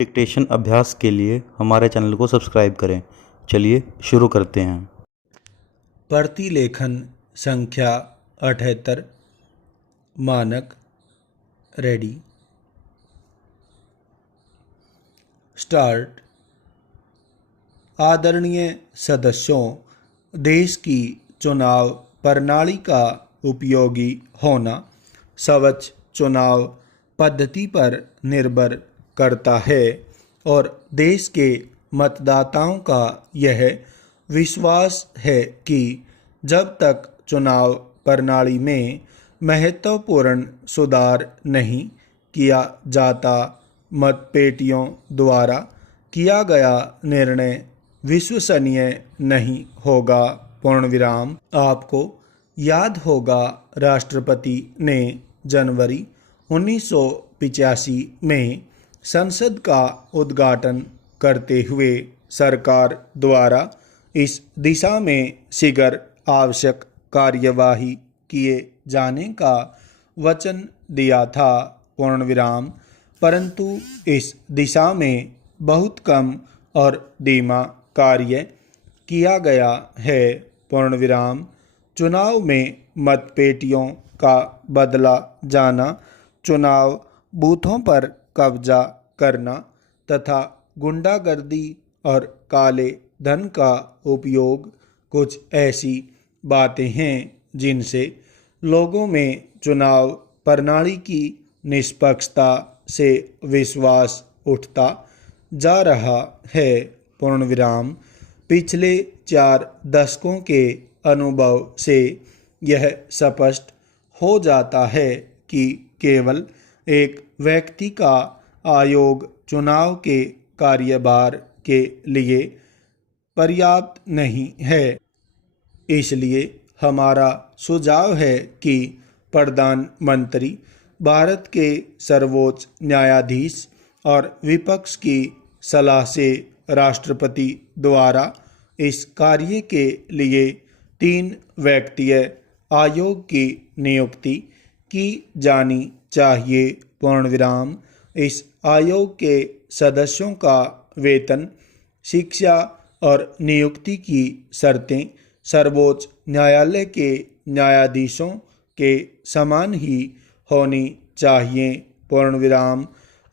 Dictation अभ्यास के लिए हमारे चैनल को सब्सक्राइब करें। चलिए शुरू करते हैं। प्रतिलेखन संख्या 78। मानक रेडी स्टार्ट। आदरणीय सदस्यों, देश की चुनाव प्रणाली का उपयोगी होना स्वच्छ चुनाव पद्धति पर निर्भर करता है और देश के मतदाताओं का यह विश्वास है कि जब तक चुनाव प्रणाली में महत्वपूर्ण सुधार नहीं किया जाता, मतपेटियों द्वारा किया गया निर्णय विश्वसनीय नहीं होगा। पूर्णविराम। आपको याद होगा, राष्ट्रपति ने जनवरी 1985 में संसद का उद्घाटन करते हुए सरकार द्वारा इस दिशा में शीघ्र आवश्यक कार्यवाही किए जाने का वचन दिया था। पूर्णविराम। परंतु इस दिशा में बहुत कम और धीमा कार्य किया गया है। पूर्णविराम। चुनाव में मतपेटियों का बदला जाना, चुनाव बूथों पर कब्जा करना तथा गुंडागर्दी और काले धन का उपयोग कुछ ऐसी बातें हैं जिनसे लोगों में चुनाव प्रणाली की निष्पक्षता से विश्वास उठता जा रहा है। पूर्णविराम। पिछले 4 दशकों के अनुभव से यह स्पष्ट हो जाता है कि केवल एक व्यक्ति का आयोग चुनाव के कार्यभार के लिए पर्याप्त नहीं है। इसलिए हमारा सुझाव है कि प्रधानमंत्री, भारत के सर्वोच्च न्यायाधीश और विपक्ष की सलाह से राष्ट्रपति द्वारा इस कार्य के लिए 3 व्यक्तीय आयोग की नियुक्ति की जानी चाहिए। पूर्णविराम। इस आयोग के सदस्यों का वेतन, शिक्षा और नियुक्ति की शर्तें सर्वोच्च न्यायालय के न्यायाधीशों के समान ही होनी चाहिए। पूर्णविराम।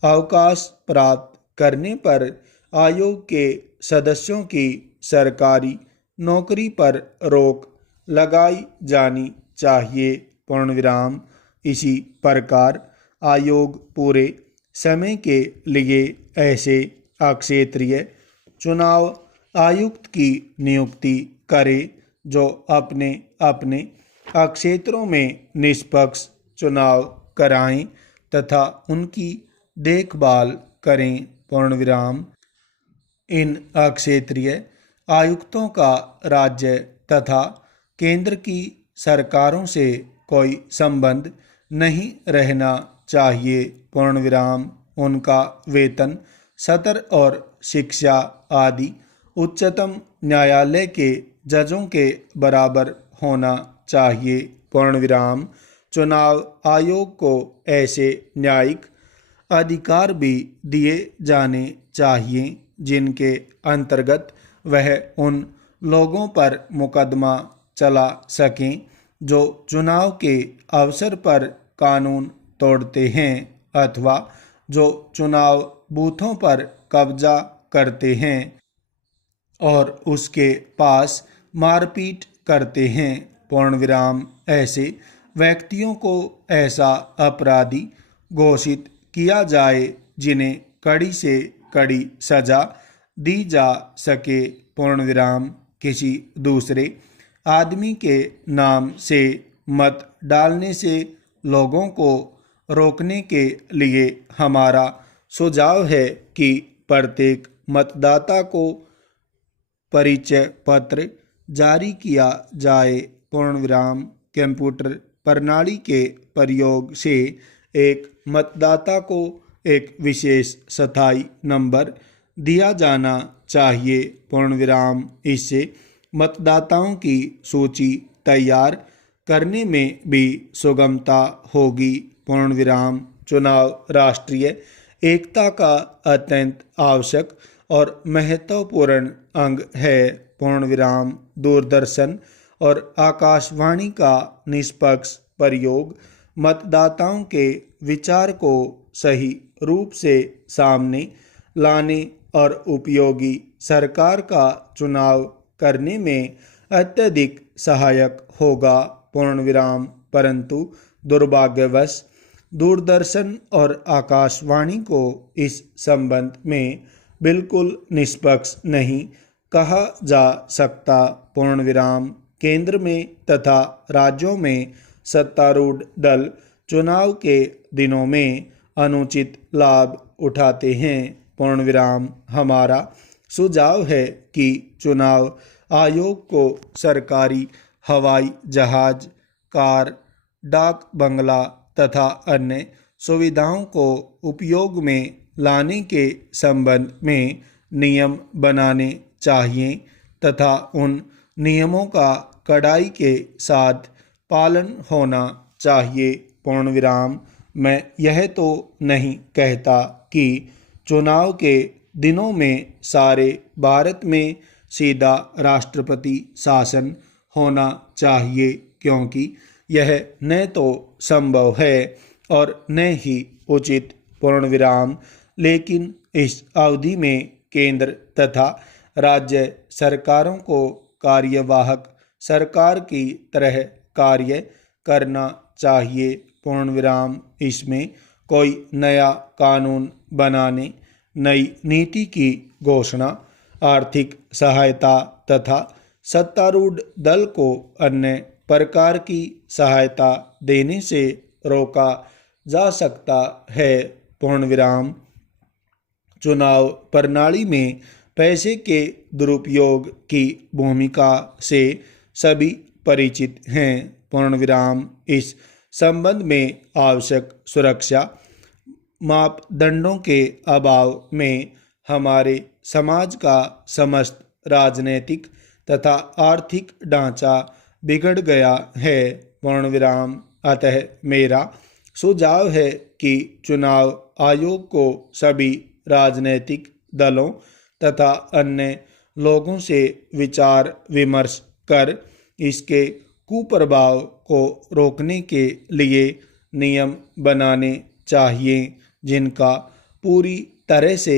अवकाश प्राप्त करने पर आयोग के सदस्यों की सरकारी नौकरी पर रोक लगाई जानी चाहिए। पूर्णविराम। इसी प्रकार आयोग पूरे समय के लिए ऐसे क्षेत्रीय चुनाव आयुक्त की नियुक्ति करे जो अपने अपने क्षेत्रों में निष्पक्ष चुनाव कराएं तथा उनकी देखभाल करें। पूर्णविराम। इन क्षेत्रीय आयुक्तों का राज्य तथा केंद्र की सरकारों से कोई संबंध नहीं रहना चाहिए। पूर्णविराम। उनका वेतन, सत्र और शिक्षा आदि उच्चतम न्यायालय के जजों के बराबर होना चाहिए। पूर्णविराम। चुनाव आयोग को ऐसे न्यायिक अधिकार भी दिए जाने चाहिए जिनके अंतर्गत वह उन लोगों पर मुकदमा चला सकें जो चुनाव के अवसर पर कानून तोड़ते हैं अथवा जो चुनाव बूथों पर कब्जा करते हैं और उसके पास मारपीट करते हैं। पूर्णविराम। ऐसे व्यक्तियों को ऐसा अपराधी घोषित किया जाए जिन्हें कड़ी से कड़ी सजा दी जा सके। पूर्णविराम। किसी दूसरे आदमी के नाम से मत डालने से लोगों को रोकने के लिए हमारा सुझाव है कि प्रत्येक मतदाता को परिचय पत्र जारी किया जाए। पूर्णविराम। कंप्यूटर प्रणाली के प्रयोग से एक मतदाता को एक विशेष स्थायी नंबर दिया जाना चाहिए। पूर्णविराम। इससे मतदाताओं की सूची तैयार करने में भी सुगमता होगी। पूर्णविराम। चुनाव राष्ट्रीय एकता का अत्यंत आवश्यक और महत्वपूर्ण अंग है। पूर्ण विराम। दूरदर्शन और आकाशवाणी का निष्पक्ष प्रयोग मतदाताओं के विचार को सही रूप से सामने लाने और उपयोगी सरकार का चुनाव करने में अत्यधिक सहायक होगा। पूर्ण विराम। परंतु दुर्भाग्यवश दूरदर्शन और आकाशवाणी को इस संबंध में बिल्कुल निष्पक्ष नहीं कहा जा सकता। पूर्ण विराम। केंद्र में तथा राज्यों में सत्तारूढ़ दल चुनाव के दिनों में अनुचित लाभ उठाते हैं। पूर्ण विराम। हमारा सुझाव है कि चुनाव आयोग को सरकारी हवाई जहाज, कार, डाक बंगला तथा अन्य सुविधाओं को उपयोग में लाने के संबंध में नियम बनाने चाहिए तथा उन नियमों का कड़ाई के साथ पालन होना चाहिए। पूर्ण विराम। मैं यह तो नहीं कहता कि चुनाव के दिनों में सारे भारत में सीधा राष्ट्रपति शासन होना चाहिए, क्योंकि यह न तो संभव है और न ही उचित। पूर्ण विराम। लेकिन इस अवधि में केंद्र तथा राज्य सरकारों को कार्यवाहक सरकार की तरह कार्य करना चाहिए। पूर्ण विराम। इसमें कोई नया कानून बनाने, नई नीति की घोषणा, आर्थिक सहायता तथा सत्तारूढ़ दल को अन्य प्रकार की सहायता देने से रोका जा सकता है। पूर्ण विराम। चुनाव प्रणाली में पैसे के दुरुपयोग की भूमिका से सभी परिचित हैं। पूर्ण विराम। इस संबंध में आवश्यक सुरक्षा मापदंडों के अभाव में हमारे समाज का समस्त राजनीतिक तथा आर्थिक ढांचा बिगड़ गया है। पूर्ण विराम। अतः मेरा सुझाव है कि चुनाव आयोग को सभी राजनीतिक दलों तथा अन्य लोगों से विचार विमर्श कर इसके कुप्रभाव को रोकने के लिए नियम बनाने चाहिए, जिनका पूरी तरह से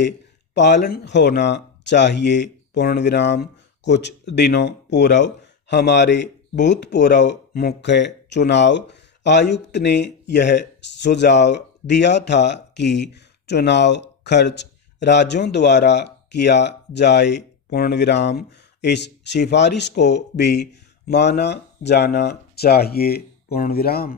पालन होना चाहिए। पूर्ण विराम। कुछ दिनों पूर्व हमारे भूतपूर्व मुख्य चुनाव आयुक्त ने यह सुझाव दिया था कि चुनाव खर्च राज्यों द्वारा किया जाए। पूर्ण विराम। इस सिफारिश को भी माना जाना चाहिए। पूर्ण विराम।